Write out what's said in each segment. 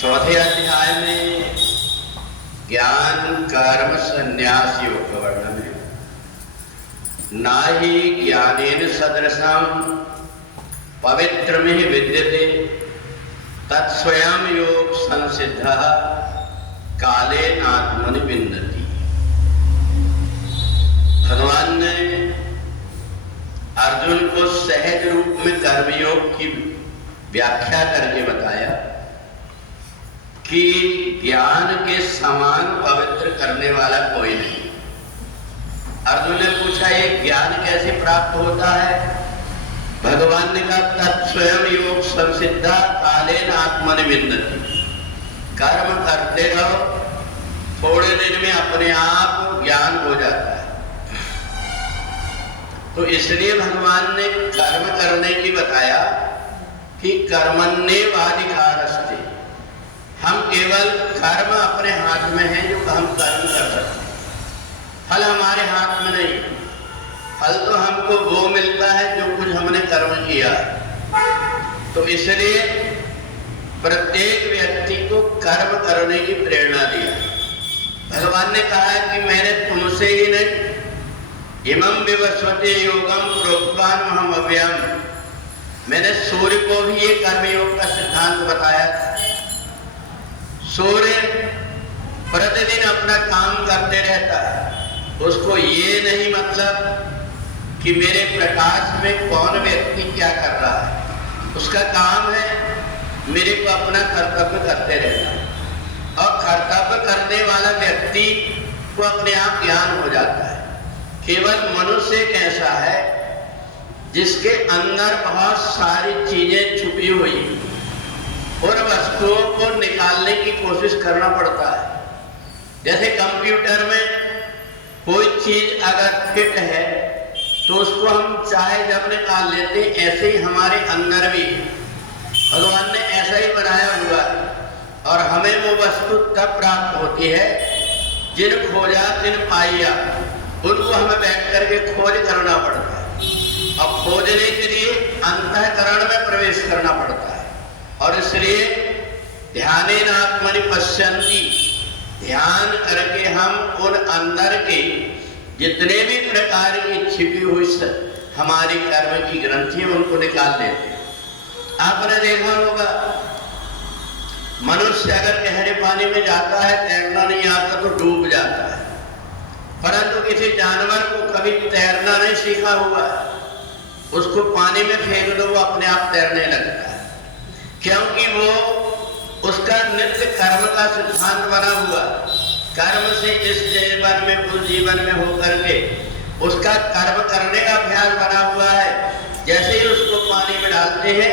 चौथे अध्याय में ज्ञान कर्म संन्यास योग का वर्णन है। नाहि ज्ञानेन सदृशं पवित्रमिह विद्यते तत्स्वयं योग संसिद्धः कालेन आत्मनि विन्दति। भगवान ने अर्जुन को सहज रूप में कर्मयोग की व्याख्या करके बताया कि ज्ञान के समान पवित्र करने वाला कोई नहीं। अर्जुन ने पूछा ये ज्ञान कैसे प्राप्त होता है? भगवान ने कहा तत्स्वयं योग संसिद्धा कालेन आत्मनि विन्दति। कर्म करते रहो, थोड़े दिन में अपने आप ज्ञान हो जाता है। तो इसलिए भगवान ने कर्म करने की बताया कि कर्मण्येवाधिकारस्ते। हम केवल कर्म अपने हाथ में है जो हम कर्म कर सकते हैं, फल हमारे हाथ में नहीं। फल तो हमको वो मिलता है जो कुछ हमने कर्म किया। तो इसलिए प्रत्येक व्यक्ति को कर्म करने की प्रेरणा दिया। भगवान ने कहा है कि मैंने तुमसे ही नहीं, इमं विवस्वते योगम प्रोक्तवान अहम् अव्ययम्, मैंने सूर्य को भी ये कर्मयोग का सिद्धांत बताया था। सूर्य प्रतिदिन अपना काम करते रहता है, उसको ये नहीं मतलब कि मेरे प्रकाश में कौन व्यक्ति क्या कर रहा है। उसका काम है मेरे को अपना कर्तव्य करते रहना है, और कर्तव्य करने वाला व्यक्ति को अपने आप ज्ञान हो जाता है। केवल मनुष्य एक ऐसा है जिसके अंदर बहुत सारी चीजें छुपी हुई हैं, उन वस्तुओं को निकालने की कोशिश करना पड़ता है। जैसे कंप्यूटर में कोई चीज अगर फिट है तो उसको हम चाहे जब निकाल लेते हैं, ऐसे ही हमारे अंदर भी भगवान ने ऐसा ही बनाया हुआ है। और हमें वो वस्तु तब प्राप्त होती है जिन खोजा तिन पाइया, उनको हमें बैठ करके खोज करना पड़ता है, और खोजने के लिए अंतःकरण में प्रवेश करना पड़ता है। और इसलिए ध्यानेन आत्मनि पश्यन्ति, ध्यान करके हम उन अंदर के जितने भी प्रकार की छिपी हुई हमारी कर्म की ग्रंथि उनको निकाल लेते हैं। आपने देखा होगा मनुष्य अगर गहरे पानी में जाता है, तैरना नहीं आता तो डूब जाता है, परंतु किसी जानवर को कभी तैरना नहीं सीखा हुआ है, उसको पानी में फेंक दो वो अपने आप तैरने लगता है, क्योंकि वो उसका नित्य कर्म का सिद्धांत बना हुआ। कर्म से इस जीवन में उस जीवन में होकर के उसका कर्म करने का अभ्यास बना हुआ है। जैसे ही उसको पानी में डालते हैं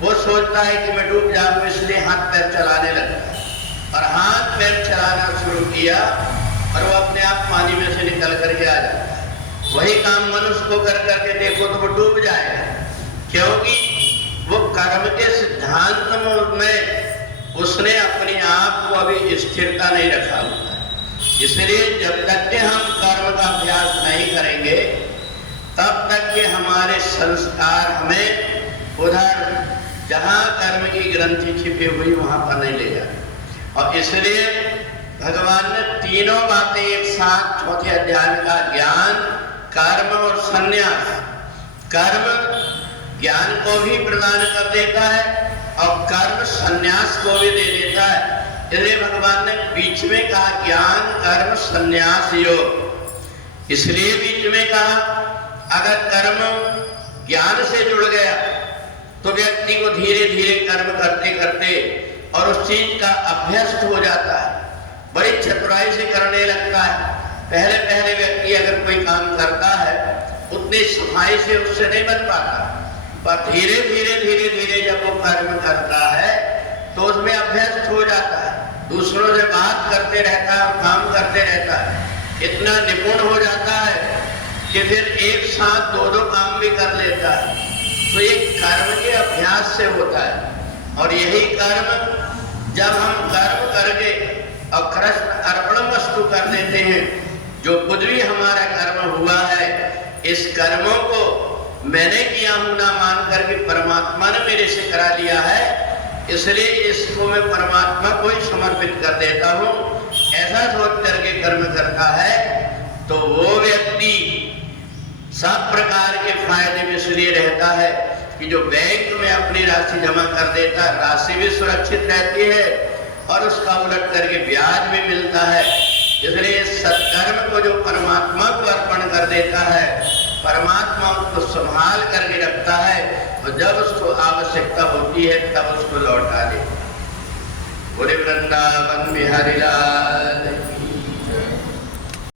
वो सोचता है कि मैं डूब जाऊं, इसलिए हाथ पैर चलाने लगता है, और हाथ पैर चलाना शुरू किया और वो अपने आप पानी में से निकल करके आ जाता है। वही काम मनुष्य को कर करके देखो तो वो डूब जाएगा, क्योंकि वो कर्म के सिद्धांत में उसने अपने आप को अभी स्थिरता नहीं रखा हुआ है। इसलिए जब तक कि हम कर्म का अभ्यास नहीं करेंगे तब तक कि हमारे संस्कार हमें उधर जहाँ कर्म की ग्रंथि छिपी हुई वहां पर नहीं ले जाए। और इसलिए भगवान ने तीनों बातें एक साथ चौथे अध्याय का ज्ञान, कर्म और संन्यास। कर्म ज्ञान को भी प्रदान कर देता है और कर्म संन्यास को भी दे देता है। इसलिए भगवान ने बीच में कहा ज्ञान कर्म संन्यास योग। इसलिए बीच में कहा अगर कर्म ज्ञान से जुड़ गया तो व्यक्ति को धीरे धीरे कर्म करते करते और उस चीज का अभ्यस्त हो जाता है, बड़ी चतुराई से करने लगता है। पहले पहले व्यक्ति अगर कोई काम करता है उतनी सफाई से उससे नहीं बन पाता, पर धीरे धीरे धीरे धीरे जब वो कर्म करता है तो उसमें अभ्यस्त हो जाता है, दूसरों से बात करते रहता है, काम करते रहता है, इतना निपुण हो जाता है कि फिर एक साथ दो दो काम भी कर लेता है। तो ये कर्म के अभ्यास से होता है। और यही कर्म जब हम कर्म करके और कृष्ण अर्पण वस्तु कर देते हैं, जो कुछ भी हमारा कर्म हुआ है इस कर्मों को मैंने किया हूं ना मान करके परमात्मा ने मेरे से करा लिया है, इसलिए इसको मैं परमात्मा को ही समर्पित कर देता हूँ, ऐसा सोच करके कर्म करता है तो वो व्यक्ति सब प्रकार के फायदे में इसलिए रहता है कि जो बैंक में अपनी राशि जमा कर देता है, राशि भी सुरक्षित रहती है और उसका उलट करके ब्याज भी मिलता है। इसलिए सत्कर्म को जो परमात्मा को अर्पण कर देता है, परमात्मा उसको संभाल करके रखता है और जब उसको आवश्यकता होती है तब उसको लौटा दे। बोले वृंदावन बिहारी लाल।